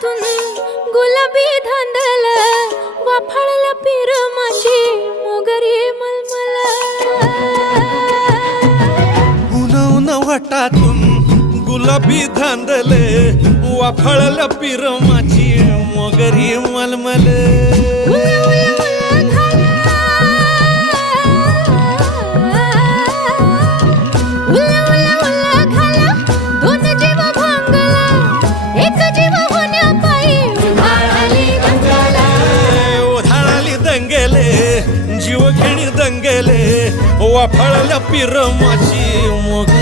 हातातून गुलाबी धांदल वाफाळला पीर माझी मोगरी मलमल उन उन वाटातून गुलाबी धांदले वाफाळला पीर माझी मोगरी मलमल जीव घेणी दंगेले वाफाळल्या पीर माझी मोगरी